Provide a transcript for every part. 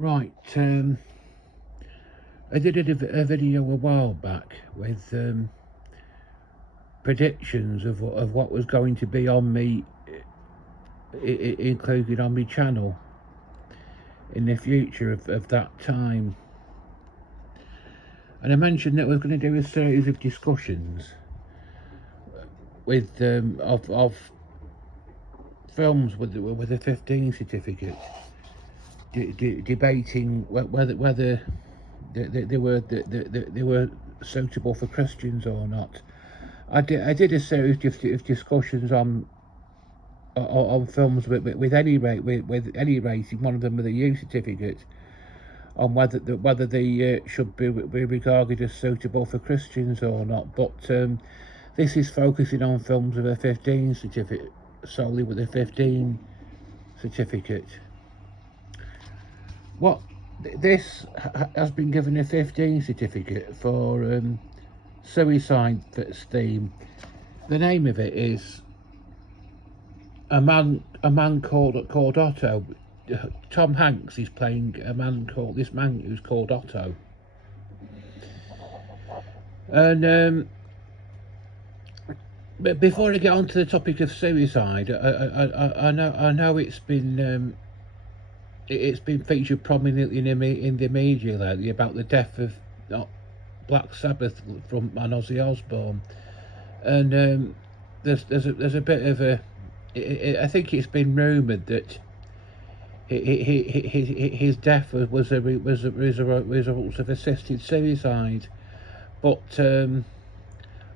Right, I did a video a while back with predictions of what was going to be on me, included on my channel in the future of that time. And I mentioned that I was going to do a series of discussions with of films with a 15 certificate, debating whether they were suitable for Christians or not. I did a series of discussions on films with any rate with any rating, one of them with a U certificate, on whether they should be regarded as suitable for Christians or not. But this is focusing on films with a 15 certificate, solely with a 15 certificate. What this has been given a 15 certificate for suicide theme. The name of it is a man called Otto. Tom Hanks is playing this man who's called Otto. And but before I get on to the topic of suicide, I know it's been featured prominently in the media lately about the death of Black Sabbath frontman Ozzy Osbourne, and there's a bit of a. I think it's been rumoured that his death was a result of assisted suicide, but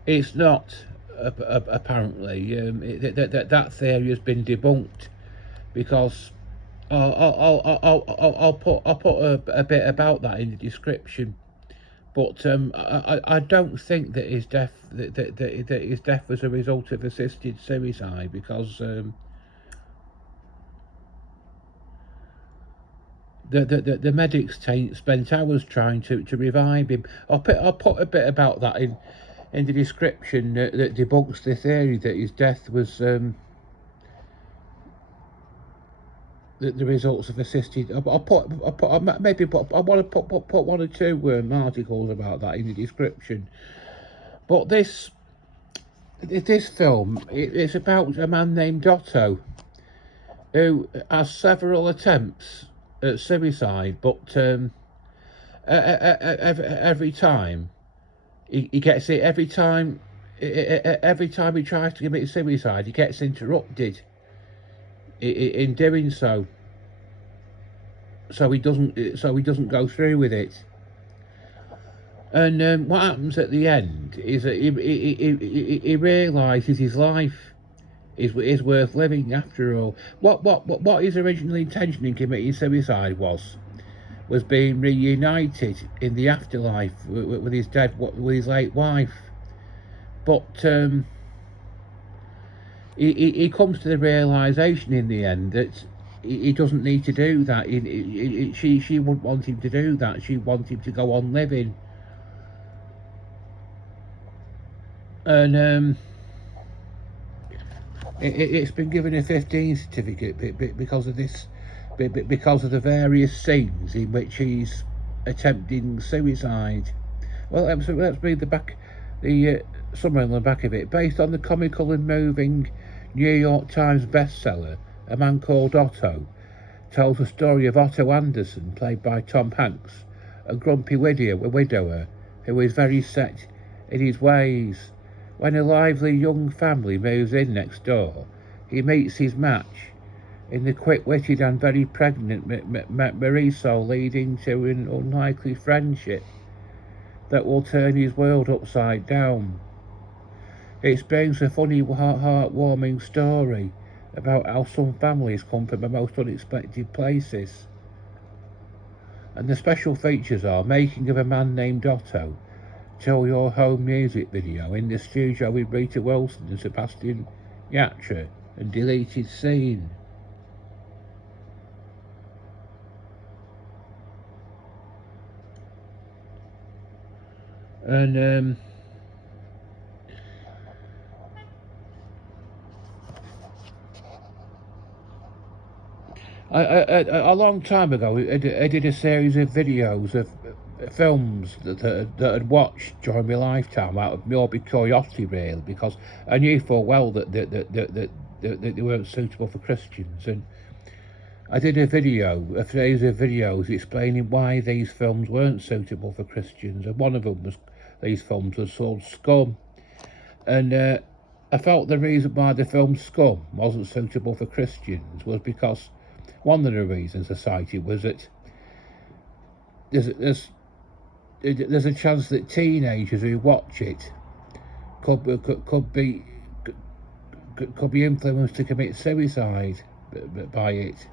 it's not. Apparently, that theory has been debunked, because I'll put a bit about that in the description. But I don't think that his death was a result of assisted suicide, because the medics spent hours trying to revive him. I'll put a bit about that in the description that debunks the theory that his death was the results of assisted. I want to put one or two articles about that in the description. But this film, it's about a man named Otto who has several attempts at suicide, but every time he gets it. Every time he tries to commit suicide, he gets interrupted in doing so. So he doesn't go through with it. And what happens at the end is that he realises his life is worth living after all. What his original intention in committing suicide was being reunited in the afterlife with his late wife. But he comes to the realisation in the end that he doesn't need to do that. She wouldn't want him to do that. She wants him to go on living. And it's been given a 15 certificate because of this, because of the various scenes in which he's attempting suicide. Well, let's read the summary on the back of it. Based on the comical and moving New York Times bestseller, A Man Called Otto tells the story of Otto Anderson, played by Tom Hanks, a grumpy widower who is very set in his ways. When a lively young family moves in next door, he meets his match in the quick-witted and very pregnant Mariso, leading to an unlikely friendship that will turn his world upside down. It brings a funny, heartwarming story about how some families come from the most unexpected places. And the special features are Making of a Man Named Otto, Tell Your Home music video in the studio with Rita Wilson and Sebastian Yatra, and deleted scene. And A long time ago, I did a series of videos of films that I'd watched during my lifetime out of morbid curiosity, really, because I knew full well that they weren't suitable for Christians. And I did a series of videos explaining why these films weren't suitable for Christians, and one of them was these films was called Scum. And I felt the reason why the film Scum wasn't suitable for Christians was because one of the reasons I cited was that there's a chance that teenagers who watch it could be influenced to commit suicide by it.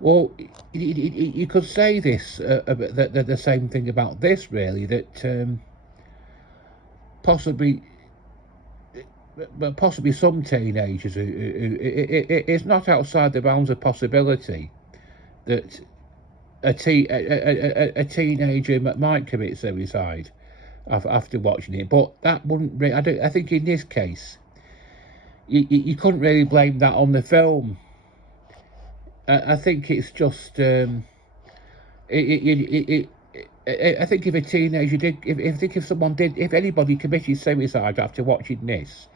Well, you could say this the same thing about this, really, that possibly some teenagers it's not outside the bounds of possibility that a teenager might commit suicide after watching it, but that wouldn't really, I think in this case you couldn't really blame that on the film. I think it's just I think if a teenager did, if anybody committed suicide after watching this,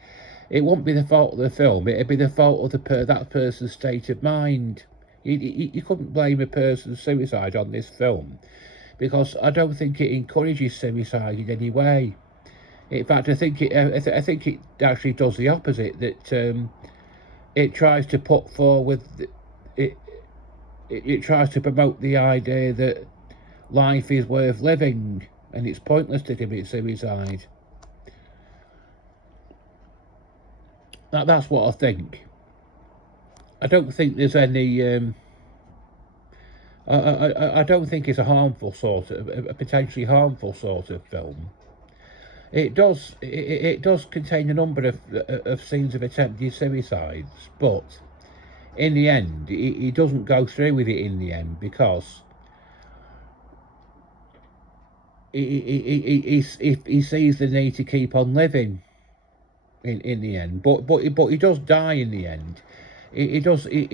it wouldn't be the fault of the film. It'd be the fault of that person's state of mind. You couldn't blame a person's suicide on this film, because I don't think it encourages suicide in any way. In fact, I think it actually does the opposite. That it tries to put forward it tries to promote the idea that life is worth living and it's pointless to commit suicide. That's what I think. I don't think there's any I don't think it's a potentially harmful sort of film. It does contain a number of scenes of attempted suicides, but in the end, he doesn't go through with it in the end, because he sees the need to keep on living in the end. But he does die in the end. He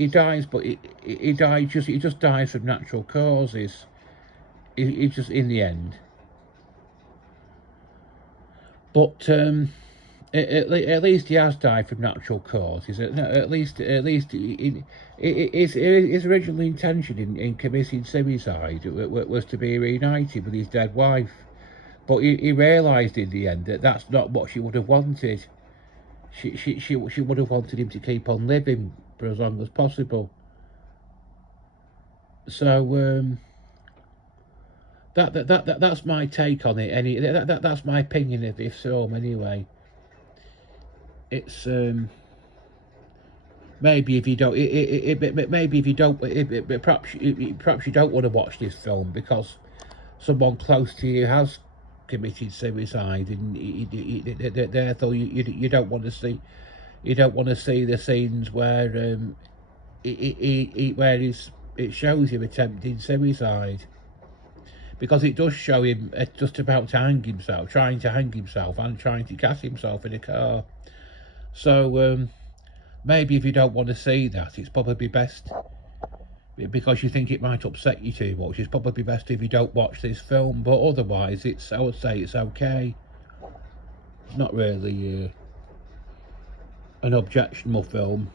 dies, but he just dies from natural causes. He just in the end. But at least he has died from natural causes. At least his original intention in committing suicide was to be reunited with his dead wife. But he realised in the end that that's not what she would have wanted. She would have wanted him to keep on living for as long as possible. So that's my take on it. That's my opinion of this film anyway. It's maybe if you don't, maybe if you don't, perhaps you don't want to watch this film because someone close to you has committed suicide, and therefore you don't want to see the scenes where it shows him attempting suicide, because it does show him just about to hang himself, trying to hang himself, and trying to gas himself in a car. So maybe if you don't want to see that, it's probably best, because you think it might upset you too much, it's probably best if you don't watch this film. But otherwise, I would say it's okay. It's not really an objectionable film.